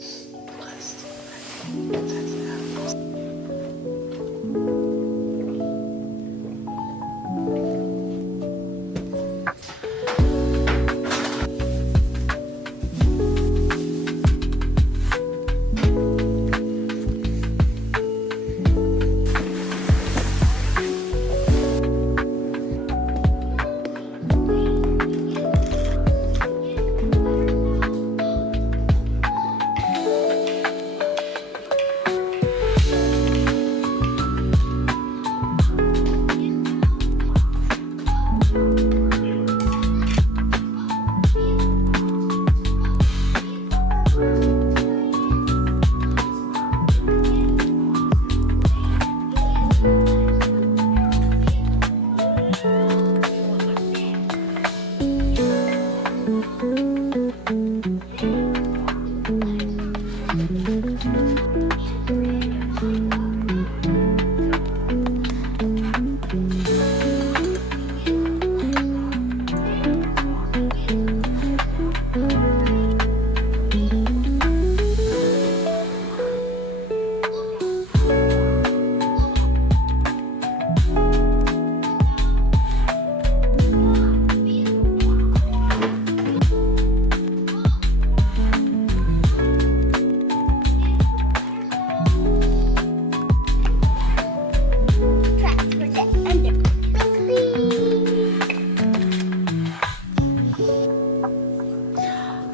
Blessed. That's that.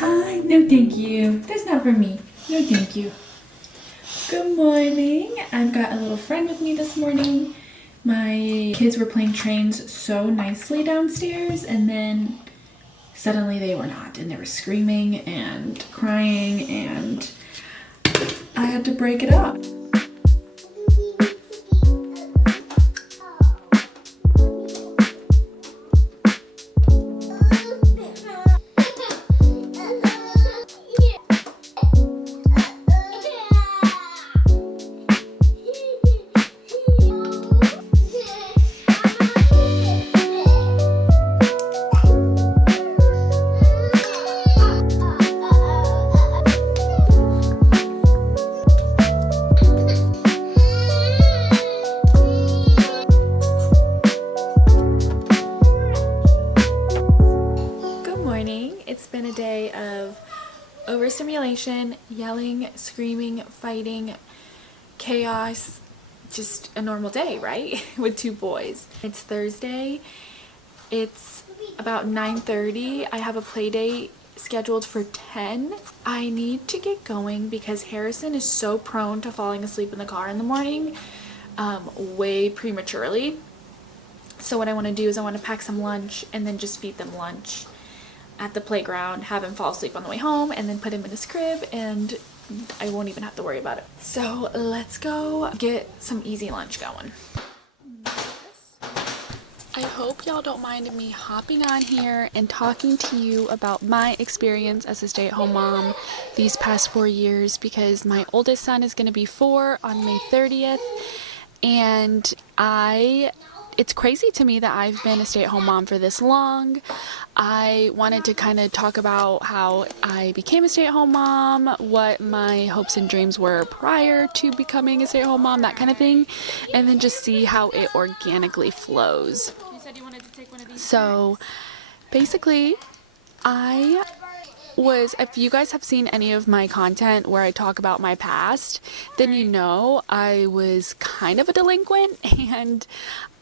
Hi, no thank you. That's not for me. No thank you. Good morning. I've got a little friend with me this morning. My kids were playing trains so nicely downstairs, and then suddenly they were not, and they were screaming and crying, and I had to break it up. It's been a day of overstimulation, yelling, screaming, fighting, chaos, just a normal day, right? With two boys. It's Thursday. It's about 9:30. I have a play date scheduled for 10. I need to get going because Harrison is so prone to falling asleep in the car in the morning, way prematurely. So what I want to do is I want to pack some lunch and then just feed them lunch at the playground, have him fall asleep on the way home, and then put him in his crib, and I won't even have to worry about it. So let's go get some easy lunch going. I hope y'all don't mind me hopping on here and talking to you about my experience as a stay-at-home mom these past 4 years, because my oldest son is going to be 4 on May 30th, and it's crazy to me that I've been a stay-at-home mom for this long. I wanted to kind of talk about how I became a stay-at-home mom, what my hopes and dreams were prior to becoming a stay-at-home mom, that kind of thing, and then just see how it organically flows. You said you wanted to take one of these. So basically, if you guys have seen any of my content where I talk about my past, then you know I was kind of a delinquent, and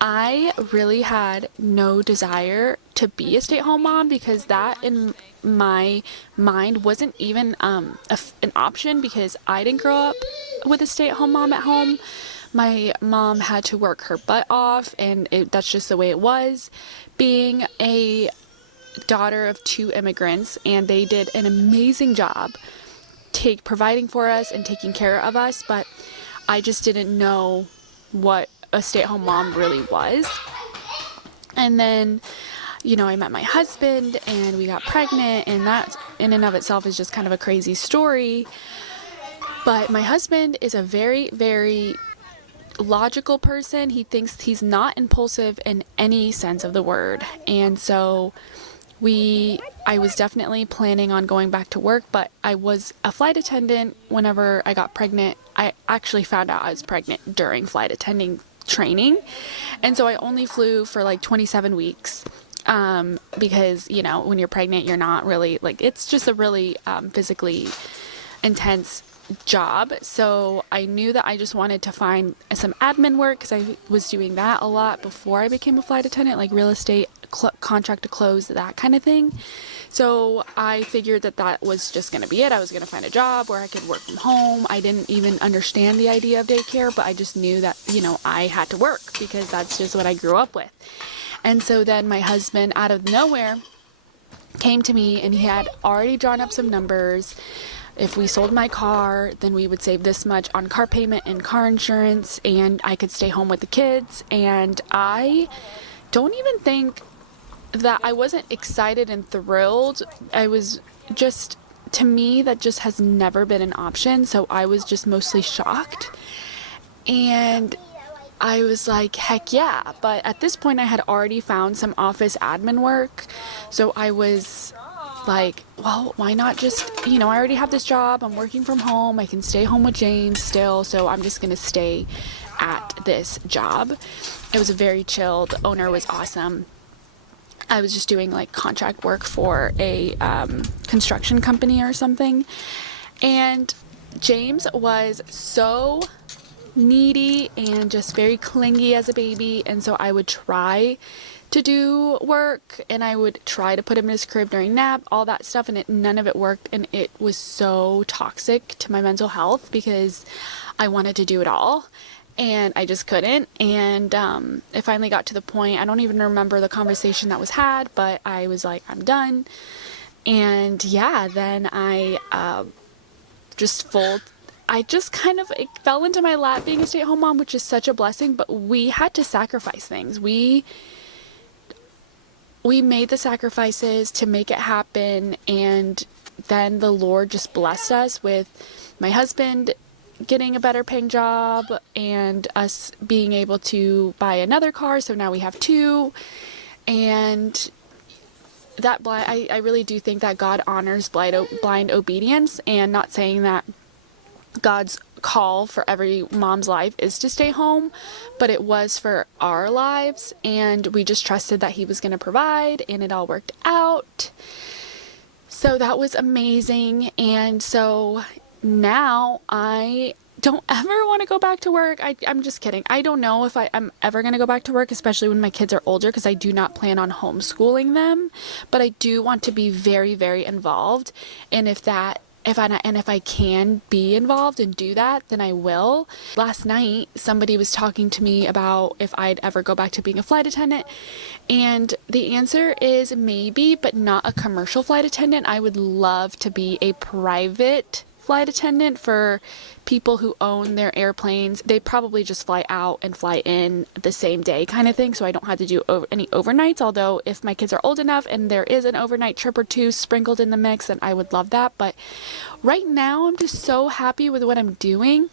I really had no desire to be a stay-at-home mom, because that in my mind wasn't even an option, because I didn't grow up with a stay-at-home mom at home. My mom had to work her butt off, and that's just the way it was. Being a daughter of 2 immigrants, and they did an amazing job providing for us and taking care of us, but I just didn't know what a stay-at-home mom really was. And then, I met my husband and we got pregnant, and that in and of itself is just kind of a crazy story. But my husband is a very, very logical person. He thinks he's not impulsive in any sense of the word, and so I was definitely planning on going back to work, but I was a flight attendant whenever I got pregnant. I actually found out I was pregnant during flight attending training. And so I only flew for like 27 weeks. Because, you know, when you're pregnant, you're not really like, it's just a really physically intense job. So I knew that I just wanted to find some admin work because I was doing that a lot before I became a flight attendant, like real estate, contract to close, that kind of thing. So I figured that that was just going to be it. I was going to find a job where I could work from home. I didn't even understand the idea of daycare, but I just knew that, you know, I had to work because that's just what I grew up with. And so then my husband, out of nowhere, came to me and he had already drawn up some numbers. If we sold my car, then we would save this much on car payment and car insurance, and I could stay home with the kids. And I don't even think that I wasn't excited and thrilled. I was just, to me, that just has never been an option. So I was just mostly shocked. And I was like, heck yeah. But at this point, I had already found some office admin work. So I was like, well, why not just, you know, I already have this job. I'm working from home. I can stay home with James still. So I'm just going to stay at this job. It was very chill. The owner was awesome. I was just doing like contract work for a construction company or something. And James was so needy and just very clingy as a baby, and so I would try to do work and I would try to put him in his crib during nap, all that stuff, and none of it worked, and it was so toxic to my mental health because I wanted to do it all and I just couldn't. And it finally got to the point, I don't even remember the conversation that was had, but I was like, I'm done. And yeah, then I just kind of, it fell into my lap being a stay-at-home mom, which is such a blessing, but we had to sacrifice things. We made the sacrifices to make it happen, and then the Lord just blessed us with my husband getting a better paying job and us being able to buy another car, so now we have two. And that I really do think that God honors blind obedience, and not saying that God's call for every mom's life is to stay home, but it was for our lives, and we just trusted that he was going to provide, and it all worked out. So that was amazing. And so now I don't ever want to go back to work. I'm just kidding. I don't know if I'm ever going to go back to work, especially when my kids are older, because I do not plan on homeschooling them, but I do want to be very, very involved. And if I can be involved and do that, then I will. Last night, somebody was talking to me about if I'd ever go back to being a flight attendant, and the answer is maybe, but not a commercial flight attendant. I would love to be a private flight attendant for people who own their airplanes. They probably just fly out and fly in the same day kind of thing, so I don't have to do any overnights. Although if my kids are old enough and there is an overnight trip or two sprinkled in the mix, then I would love that. But right now I'm just so happy with what I'm doing.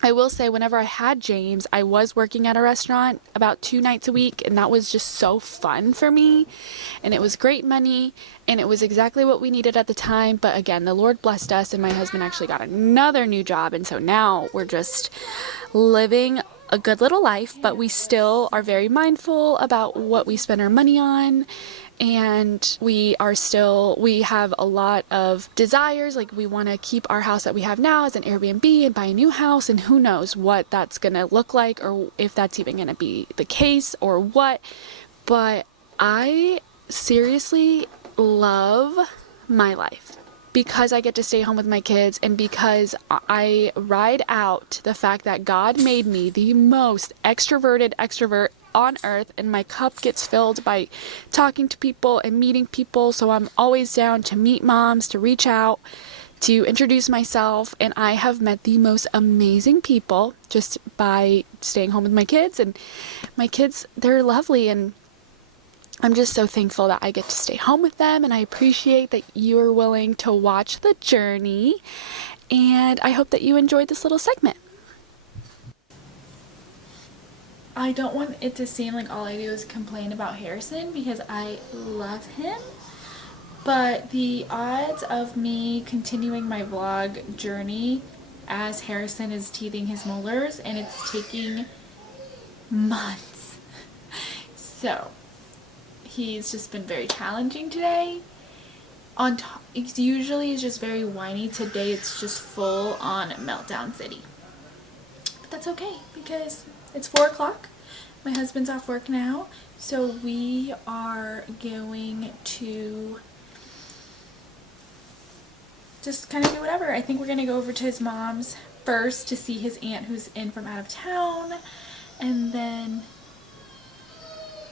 I will say, whenever I had James, I was working at a restaurant about 2 nights a week, and that was just so fun for me, and it was great money, and it was exactly what we needed at the time. But again, the Lord blessed us, and my husband actually got another new job, and so now we're just living a good little life, but we still are very mindful about what we spend our money on. And we have a lot of desires. Like, we want to keep our house that we have now as an Airbnb and buy a new house, and who knows what that's going to look like, or if that's even going to be the case or what. But I seriously love my life because I get to stay home with my kids, and because I ride out the fact that God made me the most extroverted extrovert on earth, and my cup gets filled by talking to people and meeting people. So I'm always down to meet moms, to reach out, to introduce myself, and I have met the most amazing people just by staying home with my kids. And my kids, they're lovely, and I'm just so thankful that I get to stay home with them, and I appreciate that you are willing to watch the journey, and I hope that you enjoyed this little segment. I don't want it to seem like all I do is complain about Harrison, because I love him. But the odds of me continuing my vlog journey as Harrison is teething his molars, and it's taking months. So he's just been very challenging today. It usually is just very whiny. Today it's just full on meltdown city. But that's okay, because it's 4 o'clock. My husband's off work now, so we are going to just kind of do whatever. I think we're going to go over to his mom's first to see his aunt who's in from out of town, and then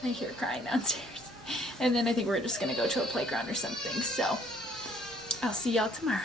I hear crying downstairs. And then I think we're just going to go to a playground or something. So I'll see y'all tomorrow.